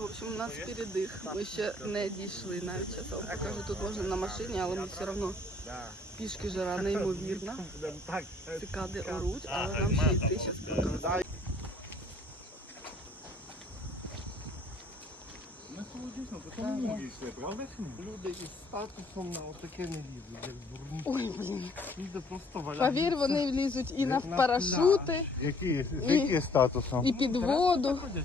В общем, у нас передих. Ми ще не дійшли навіть часом. Покажу, тут можна на машині, але ми все одно пішки жара неймовірна. Цикади оруть, але нам ще йти ще спокійно. Люди із статусом на отаке не лізуть, як дурні. Ой, Люди просто валяють. Повір, вони влізуть і на парашути, Які, з і- статусом? і під воду. Ходять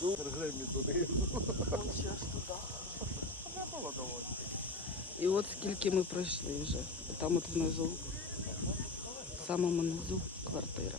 йду, гривні туди. Вже було доволі. І от скільки ми пройшли вже. Там от внизу, в самому низу квартира.